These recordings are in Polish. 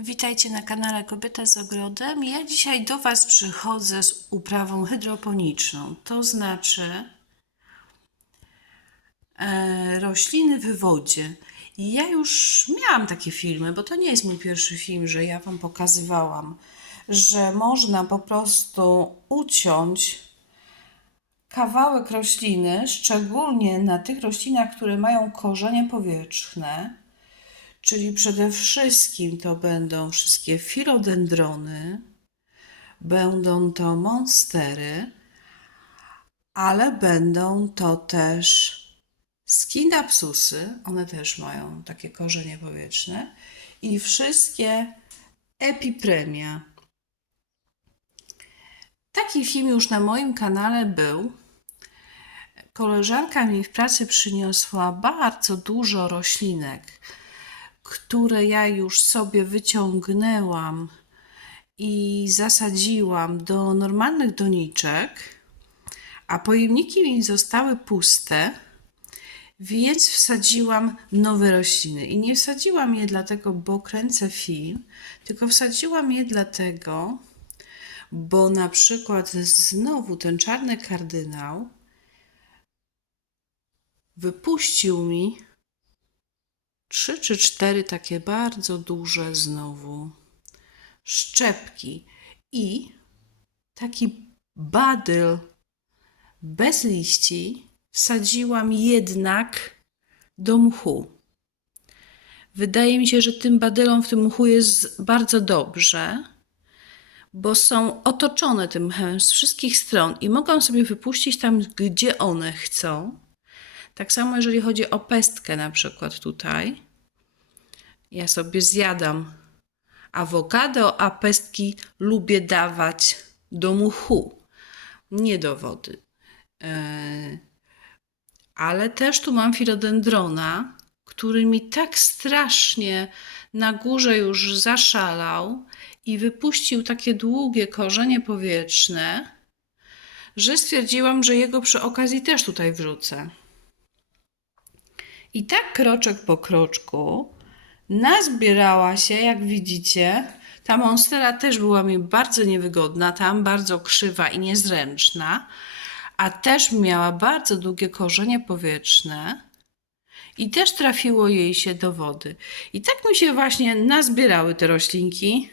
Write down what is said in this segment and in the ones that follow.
Witajcie na kanale Kobieta z Ogrodem. Ja dzisiaj do Was przychodzę z uprawą hydroponiczną, to znaczy e, rośliny w wodzie. I ja już miałam takie filmy, bo to nie jest mój pierwszy film, że ja Wam pokazywałam, że można po prostu uciąć kawałek rośliny, szczególnie na tych roślinach, które mają korzenie powietrzne, czyli przede wszystkim to będą wszystkie filodendrony, będą to monstery, ale będą to też skinapsusy, one też mają takie korzenie powietrzne i wszystkie epipremia. Taki film już na moim kanale był. Koleżanka mi w pracy przyniosła bardzo dużo roślinek, które ja już sobie wyciągnęłam i zasadziłam do normalnych doniczek, a pojemniki mi zostały puste, więc wsadziłam nowe rośliny. I nie wsadziłam je dlatego, bo kręcę film, tylko wsadziłam je dlatego, bo na przykład znowu ten czarny kardynał wypuścił mi trzy czy cztery takie bardzo duże znowu szczepki i taki badyl bez liści wsadziłam jednak do mchu. Wydaje mi się, że tym badylom w tym mchu jest bardzo dobrze, bo są otoczone tym mchem z wszystkich stron i mogą sobie wypuścić tam, gdzie one chcą. Tak samo jeżeli chodzi o pestkę na przykład tutaj. Ja sobie zjadam awokado, a pestki lubię dawać do mchu, nie do wody. Yy, Ale też tu mam filodendrona, który mi tak strasznie na górze już zaszalał i wypuścił takie długie korzenie powietrzne, że stwierdziłam, że jego przy okazji też tutaj wrzucę. I tak kroczek po kroczku nazbierała się, jak widzicie. Ta monstera też była mi bardzo niewygodna, tam bardzo krzywa i niezręczna, a też miała bardzo długie korzenie powietrzne i też trafiło jej się do wody. I tak mi się właśnie nazbierały te roślinki.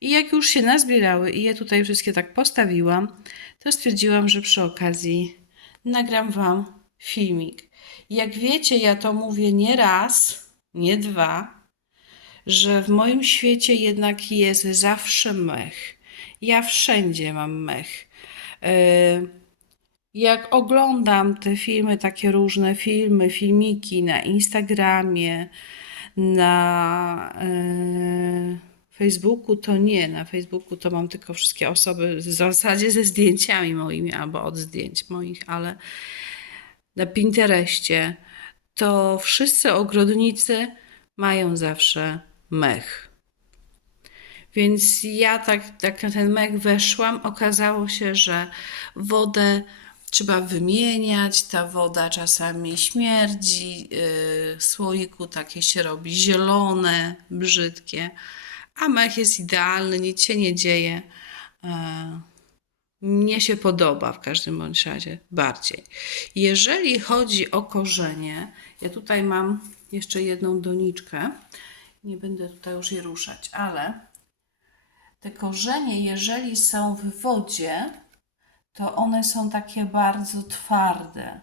I jak już się nazbierały i je tutaj wszystkie tak postawiłam, to stwierdziłam, że przy okazji nagram Wam filmik. Jak wiecie, ja to mówię nie raz, nie dwa, że w moim świecie jednak jest zawsze mech. Ja wszędzie mam mech. Yy, Jak oglądam te filmy, takie różne filmy, filmiki na Instagramie, na yy, Facebooku, to nie. Na Facebooku to mam tylko wszystkie osoby w zasadzie ze zdjęciami moimi albo od zdjęć moich, ale na Pinterestie, to wszyscy ogrodnicy mają zawsze mech. Więc ja tak, tak na ten mech weszłam, okazało się, że wodę trzeba wymieniać, ta woda czasami śmierdzi, yy, słoiku takie się robi zielone, brzydkie, a mech jest idealny, nic się nie dzieje. Yy. Mnie się podoba w każdym bądź razie bardziej. Jeżeli chodzi o korzenie, ja tutaj mam jeszcze jedną doniczkę. Nie będę tutaj już je ruszać, ale te korzenie, jeżeli są w wodzie, to one są takie bardzo twarde,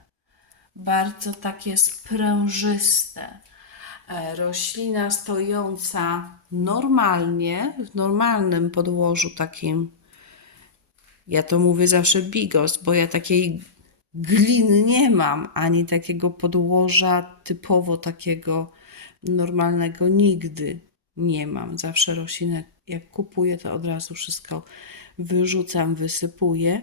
bardzo takie sprężyste. E, Roślina stojąca normalnie, w normalnym podłożu takim ja to mówię zawsze bigos, bo ja takiej gliny nie mam, ani takiego podłoża typowo takiego normalnego nigdy nie mam. Zawsze roślinę, jak kupuję, to od razu wszystko wyrzucam, wysypuję.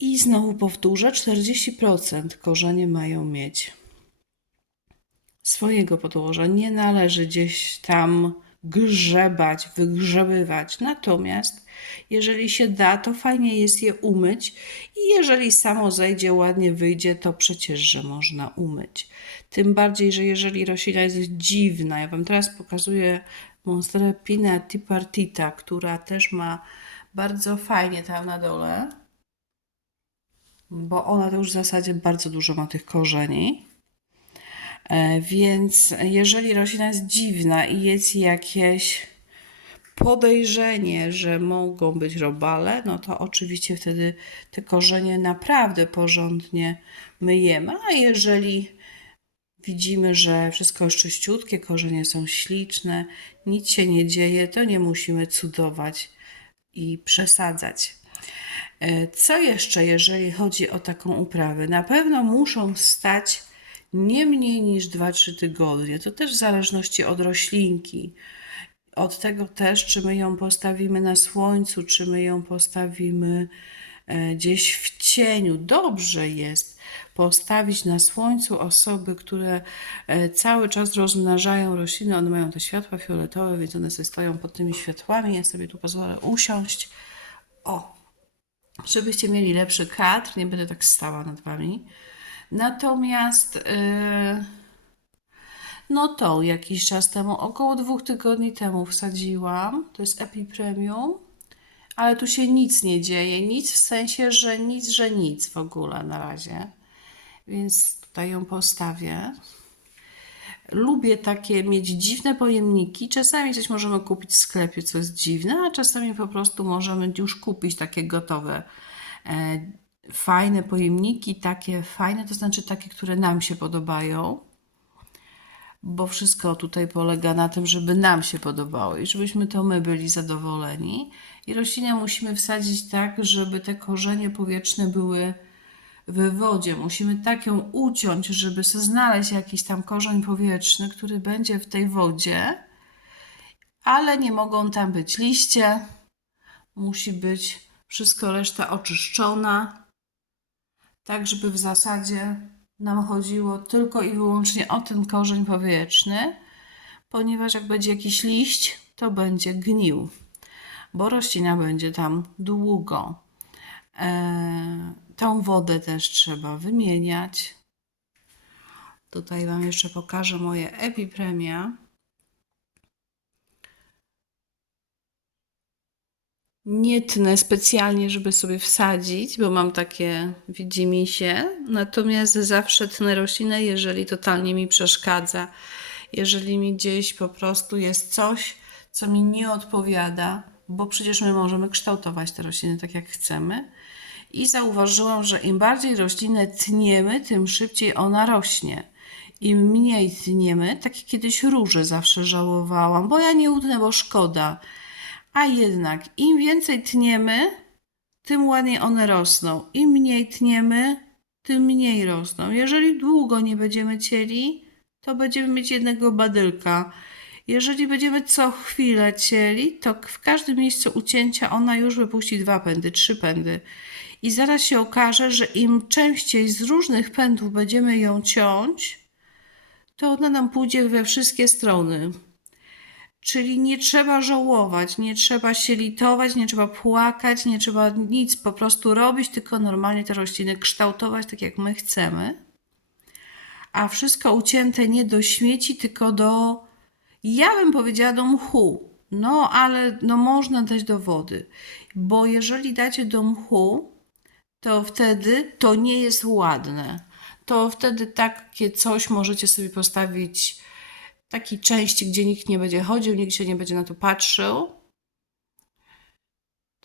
I znowu powtórzę, 40% korzenie mają mieć swojego podłoża. Nie należy gdzieś tam grzebać, wygrzebywać. Natomiast jeżeli się da, to fajnie jest je umyć i jeżeli samo zejdzie, ładnie wyjdzie, to przecież, że można umyć. Tym bardziej, że jeżeli roślina jest dziwna, ja Wam teraz pokazuję Monstera Pina Tripartita, która też ma bardzo fajnie tam na dole, bo ona to już w zasadzie bardzo dużo ma tych korzeni. E, Więc jeżeli roślina jest dziwna i jest jakieś podejrzenie, że mogą być robale, no to oczywiście wtedy te korzenie naprawdę porządnie myjemy. A jeżeli widzimy, że wszystko jest czyściutkie, korzenie są śliczne, nic się nie dzieje, to nie musimy cudować i przesadzać. E, Co jeszcze, jeżeli chodzi o taką uprawę? Na pewno muszą stać nie mniej niż 2-3 tygodnie. To też w zależności od roślinki. Od tego też, czy my ją postawimy na słońcu, czy my ją postawimy e, gdzieś w cieniu. Dobrze jest postawić na słońcu osoby, które e, cały czas rozmnażają rośliny. One mają te światła fioletowe, więc one sobie stoją pod tymi światłami. Ja sobie tu pozwolę usiąść. O, żebyście mieli lepszy kadr, nie będę tak stała nad wami. Natomiast yy, no to jakiś czas temu, około dwóch tygodni temu wsadziłam. To jest Epi Premium, ale tu się nic nie dzieje. Nic w sensie, że nic, że nic w ogóle na razie. Więc tutaj ją postawię. Lubię takie mieć dziwne pojemniki. Czasami coś możemy kupić w sklepie, co jest dziwne, a czasami po prostu możemy już kupić takie gotowe, e, fajne pojemniki, takie fajne, to znaczy takie, które nam się podobają, bo wszystko tutaj polega na tym, żeby nam się podobało i żebyśmy to my byli zadowoleni. I roślinę musimy wsadzić tak, żeby te korzenie powietrzne były w wodzie. Musimy tak ją uciąć, żeby sobie znaleźć jakiś tam korzeń powietrzny, który będzie w tej wodzie, ale nie mogą tam być liście. Musi być wszystko reszta oczyszczona, tak żeby w zasadzie nam chodziło tylko i wyłącznie o ten korzeń powietrzny, ponieważ jak będzie jakiś liść, to będzie gnił, bo roślina będzie tam długo. Eee, tą wodę też trzeba wymieniać. Tutaj Wam jeszcze pokażę moje epipremia. Nie tnę specjalnie, żeby sobie wsadzić, bo mam takie widzimisię. Natomiast zawsze tnę roślinę, jeżeli totalnie mi przeszkadza. Jeżeli mi gdzieś po prostu jest coś, co mi nie odpowiada, bo przecież my możemy kształtować te rośliny tak, jak chcemy. I zauważyłam, że im bardziej roślinę tniemy, tym szybciej ona rośnie. Im mniej tniemy, tak jak kiedyś róże zawsze żałowałam, bo ja nie utnę, bo szkoda. A jednak im więcej tniemy, tym ładniej one rosną. Im mniej tniemy, tym mniej rosną. Jeżeli długo nie będziemy cieli, to będziemy mieć jednego badylka. Jeżeli będziemy co chwilę cieli, to w każdym miejscu ucięcia ona już wypuści dwa pędy, trzy pędy. I zaraz się okaże, że im częściej z różnych pędów będziemy ją ciąć, to ona nam pójdzie we wszystkie strony. Czyli nie trzeba żałować, nie trzeba się litować, nie trzeba płakać, nie trzeba nic po prostu robić, tylko normalnie te rośliny kształtować tak, jak my chcemy. A wszystko ucięte nie do śmieci, tylko do, ja bym powiedziała, do mchu. No, ale no można dać do wody, bo jeżeli dacie do mchu, to wtedy to nie jest ładne. To wtedy takie coś możecie sobie postawić takiej części, gdzie nikt nie będzie chodził, nikt się nie będzie na to patrzył.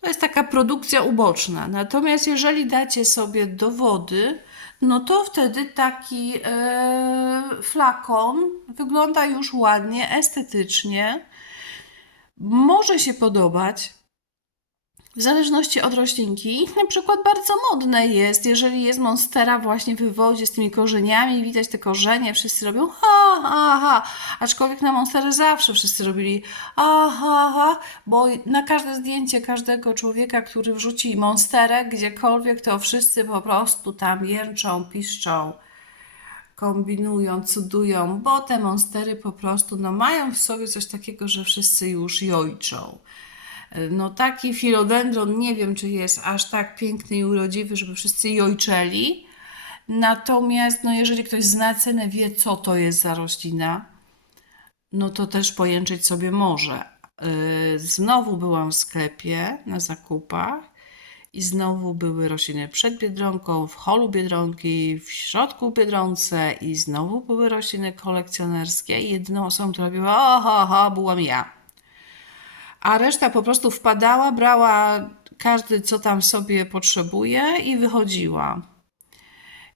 To jest taka produkcja uboczna. Natomiast jeżeli dacie sobie do wody, no to wtedy taki e, flakon wygląda już ładnie, estetycznie. Może się podobać, w zależności od roślinki. Na przykład bardzo modne jest, jeżeli jest monstera właśnie w wodzie z tymi korzeniami, widać te korzenie, wszyscy robią ha, ha, ha. Aczkolwiek na monsterę zawsze wszyscy robili ha, ha, ha, bo na każde zdjęcie każdego człowieka, który wrzuci monsterę gdziekolwiek, to wszyscy po prostu tam jęczą, piszczą kombinują, cudują, bo te monstery po prostu no, mają w sobie coś takiego, że wszyscy już jojczą. No taki filodendron nie wiem, czy jest aż tak piękny i urodziwy, żeby wszyscy jojczeli. Natomiast no jeżeli ktoś zna cenę, wie co to jest za roślina, no to też pojęczyć sobie może. Yy, Znowu byłam w sklepie na zakupach i znowu były rośliny przed Biedronką, w holu Biedronki, w środku Biedronce i znowu były rośliny kolekcjonerskie i jedyną osobą, która robiła oho, oho, byłam ja. A reszta po prostu wpadała, brała każdy, co tam sobie potrzebuje i wychodziła.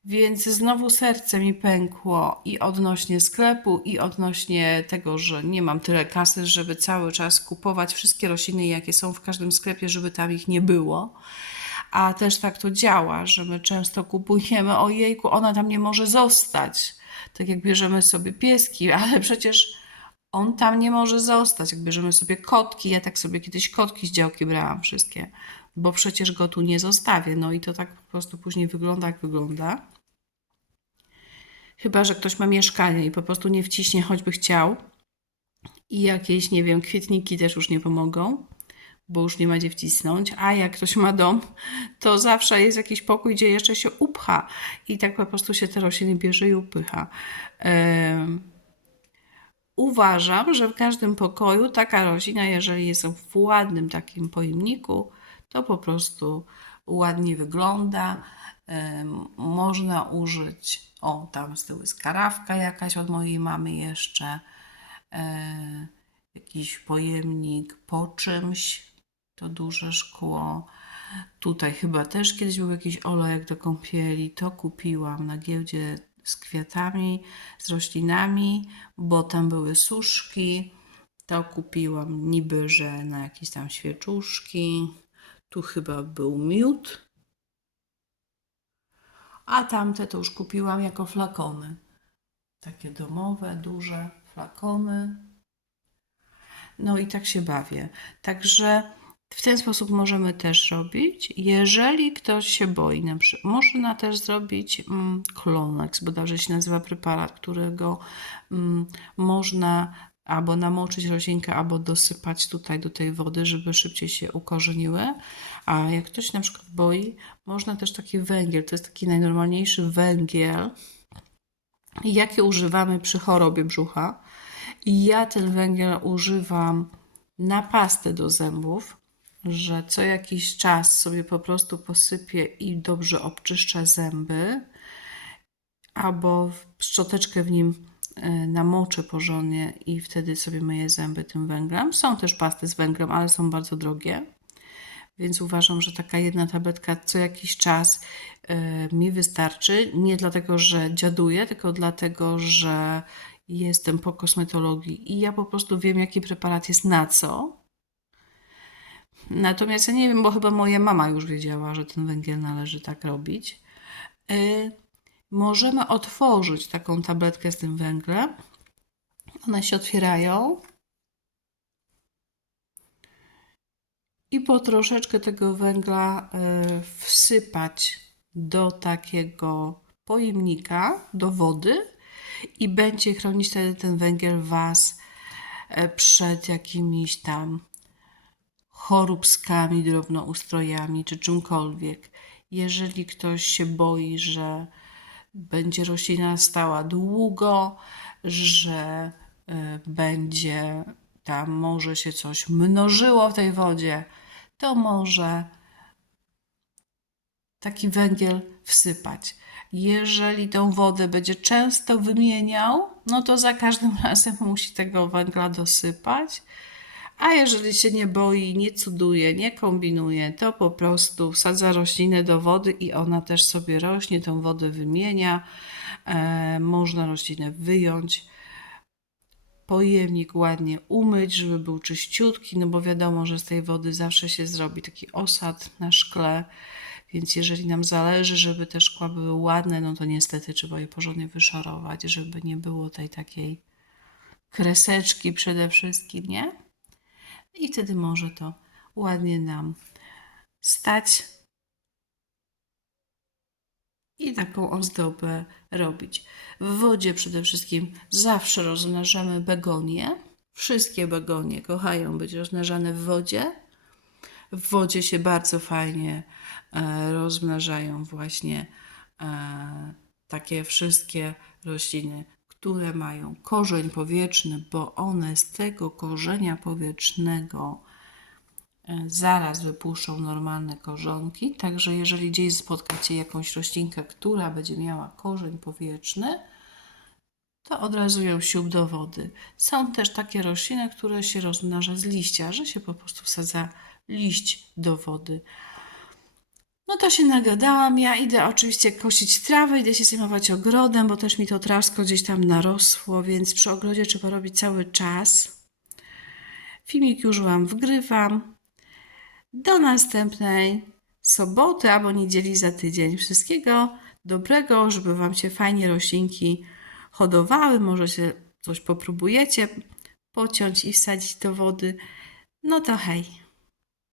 Więc znowu serce mi pękło i odnośnie sklepu, i odnośnie tego, że nie mam tyle kasy, żeby cały czas kupować wszystkie rośliny, jakie są w każdym sklepie, żeby tam ich nie było. A też tak to działa, że my często kupujemy, ojejku, ona tam nie może zostać. Tak jak bierzemy sobie pieski, ale przecież on tam nie może zostać. Jak bierzemy sobie kotki, ja tak sobie kiedyś kotki z działki brałam wszystkie, bo przecież go tu nie zostawię. No i to tak po prostu później wygląda, jak wygląda. Chyba, że ktoś ma mieszkanie i po prostu nie wciśnie, choćby chciał. I jakieś, nie wiem, kwietniki też już nie pomogą, bo już nie ma gdzie wcisnąć. A jak ktoś ma dom, to zawsze jest jakiś pokój, gdzie jeszcze się upcha. I tak po prostu się te rośliny bierze i upycha. Em, Uważam, że w każdym pokoju taka roślina, jeżeli jest w ładnym takim pojemniku, to po prostu ładnie wygląda. Można użyć, o tam z tyłu jest karawka jakaś od mojej mamy jeszcze, e, jakiś pojemnik po czymś, to duże szkło. Tutaj chyba też kiedyś był jakiś olejek do kąpieli, to kupiłam na giełdzie z kwiatami, z roślinami, bo tam były suszki. To kupiłam niby, że na jakieś tam świeczuszki. Tu chyba był miód. A tamte to już kupiłam jako flakony. Takie domowe, duże flakony. No i tak się bawię. Także w ten sposób możemy też robić. Jeżeli ktoś się boi, na przykład, można też zrobić mm, Clonex, bodajże się nazywa preparat, którego mm, można albo namoczyć roślinkę, albo dosypać tutaj do tej wody, żeby szybciej się ukorzeniły. A jak ktoś na przykład boi, można też taki węgiel, to jest taki najnormalniejszy węgiel, jaki używamy przy chorobie brzucha. I ja ten węgiel używam na pastę do zębów, że co jakiś czas sobie po prostu posypię i dobrze obczyszczę zęby, albo szczoteczkę w nim e, namoczę porządnie i wtedy sobie myję zęby tym węglem. Są też pasty z węglem, ale są bardzo drogie. Więc uważam, że taka jedna tabletka co jakiś czas e, mi wystarczy. Nie dlatego, że dziaduję, tylko dlatego, że jestem po kosmetologii i ja po prostu wiem, jaki preparat jest na co. Natomiast ja nie wiem, bo chyba moja mama już wiedziała, że ten węgiel należy tak robić. Y, możemy otworzyć taką tabletkę z tym węglem. One się otwierają. I po troszeczkę tego węgla y, wsypać do takiego pojemnika, do wody i będzie chronić wtedy ten węgiel Was e, przed jakimiś tam choróbskami, drobnoustrojami czy czymkolwiek. Jeżeli ktoś się boi, że będzie roślina stała długo, że y, będzie tam może się coś mnożyło w tej wodzie, to może taki węgiel wsypać. Jeżeli tą wodę będzie często wymieniał, no to za każdym razem musi tego węgla dosypać. A jeżeli się nie boi, nie cuduje, nie kombinuje, to po prostu wsadza roślinę do wody i ona też sobie rośnie, tą wodę wymienia. E, można roślinę wyjąć, pojemnik ładnie umyć, żeby był czyściutki, no bo wiadomo, że z tej wody zawsze się zrobi taki osad na szkle. Więc jeżeli nam zależy, żeby te szkła były ładne, no to niestety trzeba je porządnie wyszorować, żeby nie było tej takiej kreseczki przede wszystkim, nie? I wtedy może to ładnie nam stać i taką ozdobę robić. W wodzie przede wszystkim zawsze rozmnażamy begonie. Wszystkie begonie kochają być rozmnażane w wodzie. W wodzie się bardzo fajnie e, rozmnażają właśnie e, takie wszystkie rośliny, które mają korzeń powietrzny, bo one z tego korzenia powietrznego e, zaraz wypuszczą normalne korzonki. Także jeżeli gdzieś spotkacie jakąś roślinkę, która będzie miała korzeń powietrzny, to od razu ją siup do wody. Są też takie rośliny, które się rozmnaża z liścia, że się po prostu wsadza liść do wody. No to się nagadałam. Ja idę oczywiście kosić trawę, idę się zajmować ogrodem, bo też mi to trawsko gdzieś tam narosło, więc przy ogrodzie trzeba robić cały czas. Filmik już Wam wgrywam. Do następnej soboty albo niedzieli za tydzień. Wszystkiego dobrego, żeby Wam się fajnie roślinki hodowały. Może się coś popróbujecie pociąć i wsadzić do wody. No to hej.